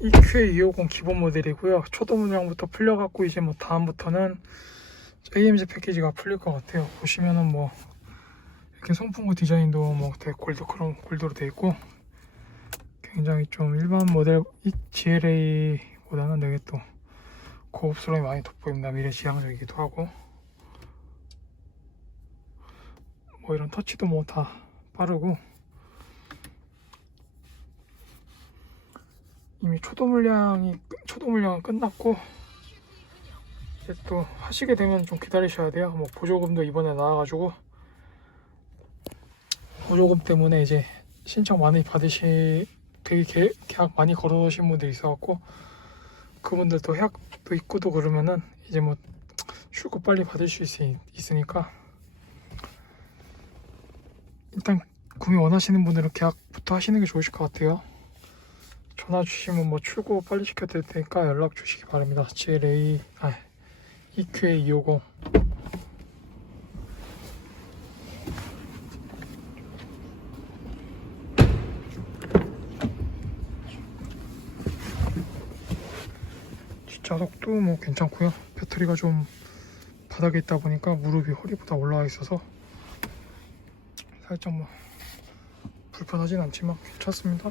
EQ250 기본 모델이고요. 초도 문양부터 풀려갖고 이제 뭐 다음부터는 AMG 패키지가 풀릴 것 같아요. 보시면은 뭐 이렇게 송풍구 디자인도 뭐 골드 크롬 골드로 돼 있고 굉장히 좀 일반 모델 이 GLA보다는 되게 또 고급스러움이 많이 돋보입니다. 미래지향적이기도 하고 뭐 이런 터치도 뭐 다 빠르고 이미 초도 물량이 초도 물량은 끝났고 이제 또 하시게 되면 좀 기다리셔야 돼요. 뭐 보조금도 이번에 나와가지고 보조금 때문에 이제 신청 많이 받으시 되게 계, 계약 많이 걸어놓으신 분들 있어갖고 그분들도 해약도 있고 또 그러면은 이제 뭐 출고 빨리 받을 수 있, 있으니까 일단 구매 원하시는 분들은 계약부터 하시는 게 좋으실 것 같아요. 전화 주시면 뭐 출고 빨리 시켜드릴 테니까 연락 주시기 바랍니다. GLA 아 EQA 250 뒷좌석도 뭐 괜찮고요. 배터리가 좀 바닥에 있다 보니까 무릎이 허리보다 올라와 있어서 살짝 뭐 불편하진 않지만 괜찮습니다.